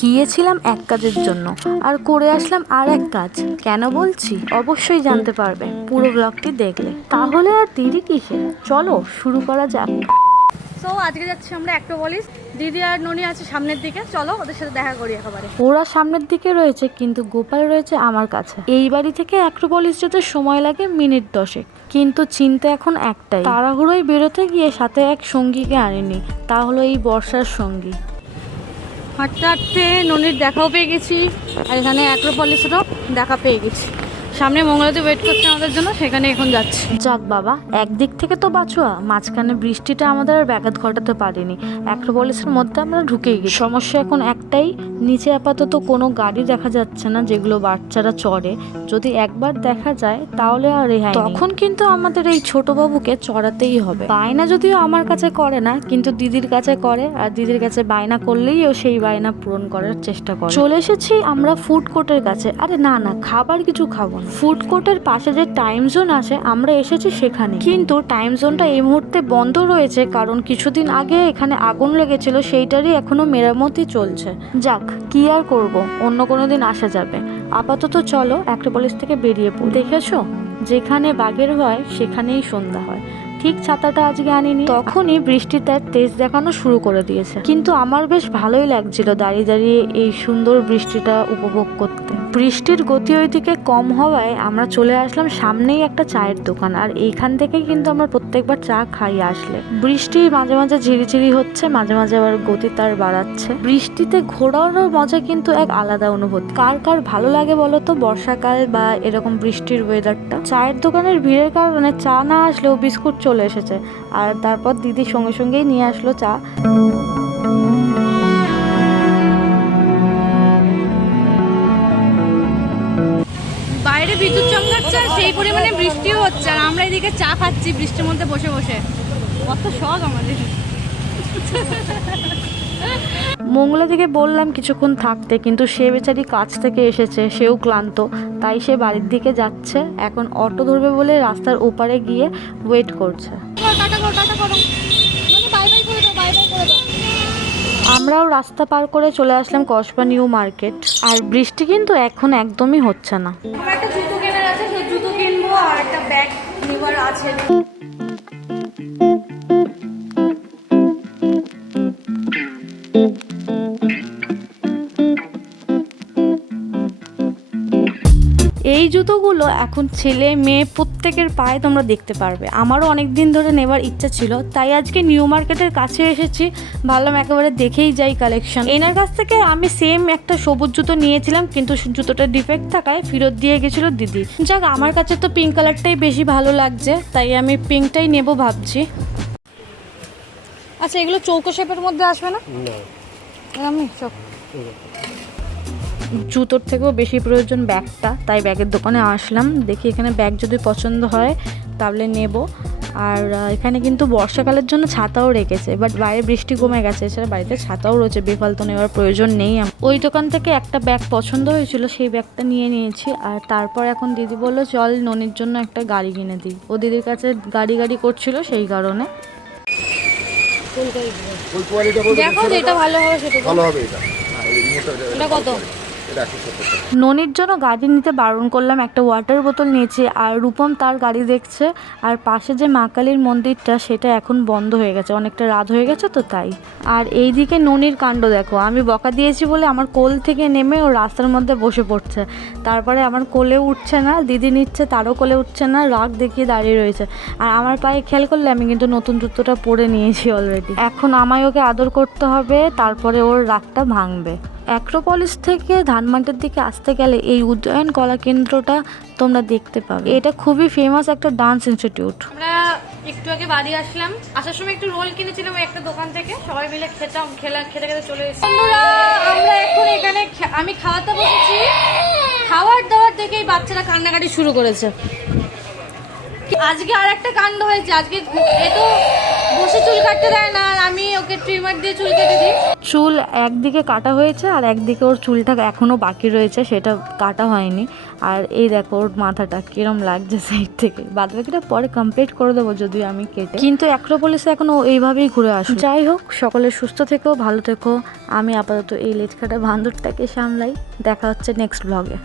গিয়েছিলাম এক কাজের জন্য আর করে আসলাম আর এক কাজ। কেন বলছি? অবশ্যই জানতে পারবে। পুরো ব্লগটি দেখলে। তাহলে আর দেরি কিসে চলো শুরু করা যাক। সো আজকে যাচ্ছি আমরা অ্যাক্টোপলিস দিদি আর ননি আছে সামনের দিকে। চলো ওদের সাথে দেখা করি একেবারে। ওরা সামনের দিকে রয়েছে কিন্তু গোপাল রয়েছে আমার কাছে। এই বাড়ি থেকে অ্যাক্রোপলিস যেতে সময় লাগে মিনিট দশেক। কিন্তু চিন্তা এখন একটাই। তাড়াহুড়োয় বেরোতে গিয়ে সাথে এক সঙ্গীকে আনিনি। তা হলো এই বর্ষার সঙ্গী। হাঁটতে হাঁটতে ননির দেখাও পেয়ে গেছি, আর এখানে অ্যাক্রোপলিসেরও দেখা পেয়ে গেছি। সামনে মঙ্গলাতে ওয়েট করছে আমাদের জন্য, সেখানে এখন যাচ্ছি। যাক বাবা, একদিক থেকে তো বাঁচোয়া মাঝখানে বৃষ্টিটা আমাদের আর ব্যাঘাত ঘটাতে পারেনি। অ্যাক্রোপলিসের মধ্যে আমরা ঢুকেই গেছি। সমস্যা এখন একটাই নিচে আপাতত কোনো গাড়ি দেখা যাচ্ছে না যেগুলো বাচ্চারা চড়ে। যদি একবার দেখা যায় তাহলে আর রেহাই। তখন কিন্তু আমাদের এই ছোট বাবুকে চড়াতেই হবে। বায়না যদিও আমার কাছে করে না কিন্তু দিদির কাছে করে আর দিদির কাছে বায়না করলেই ও সেই বায়না পূরণ করার চেষ্টা করে। চলে এসেছি আমরা ফুড কোর্টের কাছে। আরে না না খাবার কিছু খাব না। ফুড কোর্টের পাশে যে টাইম জোন আছে আমরা এসেছি সেখানে। কিন্তু টাইম জোনটা এই মুহূর্তে বন্ধ রয়েছে কারণ কিছুদিন আগে এখানে আগুন লেগেছিল সেইটারই এখনও মেরামতি চলছে। যাক কি আর করব? অন্য কোনো দিন আসা যাবে। আপাতত চলো, অ্যাক্রোপলিস থেকে বেরিয়ে পড়ি। দেখেছ? যেখানে বাঘের হয়, সেখানেই সন্ধ্যা হয়। ঠিক ছাতাটা আজকে আনিনি। তখনই বৃষ্টি তার তেজ দেখানো শুরু করে দিয়েছে। কিন্তু আমার বেশ ভালোই লাগছিল দাঁড়িয়ে দাঁড়িয়ে এই সুন্দর বৃষ্টিটা উপভোগ করতে। বৃষ্টির গতি ওইদিকে কম হওয়ায় আমরা চলে আসলাম সামনেই একটা চায়ের দোকান। আর এইখান থেকেই কিন্তু আমরা প্রত্যেকবার চা খাই আসলে। বৃষ্টি মাঝে মাঝে ঝিরিঝিরি হচ্ছে, মাঝে মাঝে আবার গতি তার বাড়াচ্ছে। বৃষ্টিতে ঘোরানোর মজা কিন্তু এক আলাদা অনুভূতি। কার কার ভালো লাগে বলো তো? বর্ষাকাল বা এরকম বৃষ্টির ওয়েদারটা চায়ের দোকানের ভিড়ের কারণে চা না আসলেও বিস্কুট চলে এসেছে। আর তারপর দিদি সঙ্গে সঙ্গেই নিয়ে আসলো চা। বাইরে বিদ্যুৎ চমকাচ্ছে সেই পরিমাণে বৃষ্টিও হচ্ছে। আর আমরা এদিকে চা খাচ্ছি বৃষ্টির মধ্যে বসে বসে। কত শখ আমাদের। মঙ্গলা থেকে বললাম কিছুক্ষণ থাকতে, কিন্তু সে বেচারি কাজ থেকে এসেছে, সেও ক্লান্ত। তাই সে বাড়ির দিকে যাচ্ছে, এখন অটো ধরবে বলে রাস্তার ওপারে গিয়ে ওয়েট করছে। আমরাও রাস্তা পার করে চলে আসলাম কসবা নিউ মার্কেট। আর বৃষ্টি কিন্তু এখন একদমই হচ্ছে না। একটা জুতো কেনার আছে, সেই জুতো কিনবো আর একটা ব্যাগ আছে। এই জুতোগুলো এখন ছেলে মেয়ে প্রত্যেকের পায়ে তোমরা দেখতে পারবে। আমারও অনেক দিন ধরে নেবার ইচ্ছা ছিল তাই আজকে নিউ মার্কেটের কাছে এসেছি। ভাবলাম একেবারে দেখেই যাই কালেকশন এনার কাছ থেকে আমি সেম একটা সবুজ জুতো নিয়েছিলাম কিন্তু জুতোটা ডিফেক্ট থাকায় ফেরত দিয়ে গেছিল দিদি। যাক আমার কাছে তো পিঙ্ক কালারটাই বেশি ভালো লাগছে তাই আমি পিঙ্কটাই নেব ভাবছি। আচ্ছা এগুলো চৌকো শেপের মধ্যে আসবে না? আমি চোখ জুতোর থেকেও বেশি প্রয়োজন ব্যাগটা তাই ব্যাগের দোকানে আসলাম। দেখি এখানে ব্যাগ যদি পছন্দ হয় তাহলে নেব। আর এখানে কিন্তু বর্ষাকালের জন্য ছাতাও রেখেছে বাট বাইরে বৃষ্টি কমে গেছে। এছাড়া বাড়িতে ছাতাও রয়েছে বেফালতু নেওয়ার প্রয়োজন নেই। ওই দোকান থেকে একটা ব্যাগ পছন্দ হয়েছিল সেই ব্যাগটা নিয়ে নিয়েছি। আর তারপর এখন দিদি বলল চল ননির জন্য একটা গাড়ি কিনে দিই। ও দিদির কাছে গাড়ি গাড়ি করছিল সেই কারণে। ওই কোয়ালিটি বলতে দেখো যেটা ভালো হবে সেটা ভালো হবে এটা। এটা কত? ননির জন্য গাড়ি নিতে বারণ করলাম, একটা ওয়াটার বোতল নিয়েছি আর রূপম তার গাড়ি দেখছে আর পাশে যে মা কালীর মন্দিরটা সেটা এখন বন্ধ হয়ে গেছে, অনেকটা রাত হয়ে গেছে তো তাই। আর এইদিকে ননির কাণ্ড দেখো, আমি বকা দিয়েছি বলে আমার কোল থেকে নেমে ও রাস্তার মধ্যে বসে পড়ছে। তারপরে আমার কোলে উঠছে না, দিদি নিচ্ছে, তারও কোলে উঠছে না, রাগ দেখিয়ে দাঁড়িয়ে রয়েছে। আর আমার পায়ে খেয়াল করলে আমি কিন্তু নতুন জুতোটা পরে নিয়েছি অলরেডি এখন আমায় ওকে আদর করতে হবে, তারপরে ওর রাগটা ভাঙবে। অ্যাক্রোপলিস থেকে ধানমান্টের দিকে আসতে গেলে এই উদয়ন কলা কেন্দ্রটা তোমরা দেখতে পাবে। এটা খুবই ফেমাস একটা ডান্স ইনস্টিটিউট আমরা একটু আগে বাড়ি আসলাম। আসার সময় একটু রোল কিনেছিলাম একটা দোকান থেকে। সবাই মিলে খেতাম, খেলা, খেতে খেতে চলে এসেছি। আমরা এখন এখানে আমি খাওয়াতে বসেছি। খাওয়ার দাওয়ার দেখেই বাচ্চারা কান্নাকাটি শুরু করেছে। আজকে আর একটা কাণ্ড হয়েছে। আজকে এ তো বেশি চুল কাটতে দেয় না আর আমি ওকে ট্রিমার দিয়ে চুল কেটে দিই। চুল একদিকে কাটা হয়েছে আর একদিকে ওর চুলটা এখনও বাকি রয়েছে সেটা কাটা হয়নি। আর এই দেখো ওর মাথাটা কিরম লাগছে সাইড থেকে। বাদ বাকিটা পরে কমপ্লিট করে দেবো যদি আমি কেটে। কিন্তু অ্যাক্রোপলিসে এখন ও এইভাবেই ঘুরে আসে। যাই হোক সকলে সুস্থ থেকো ভালো থেকো। আমি আপাতত এই লেটকাটা বান্দরটাকে সামলাই। দেখা হচ্ছে নেক্সট ব্লগে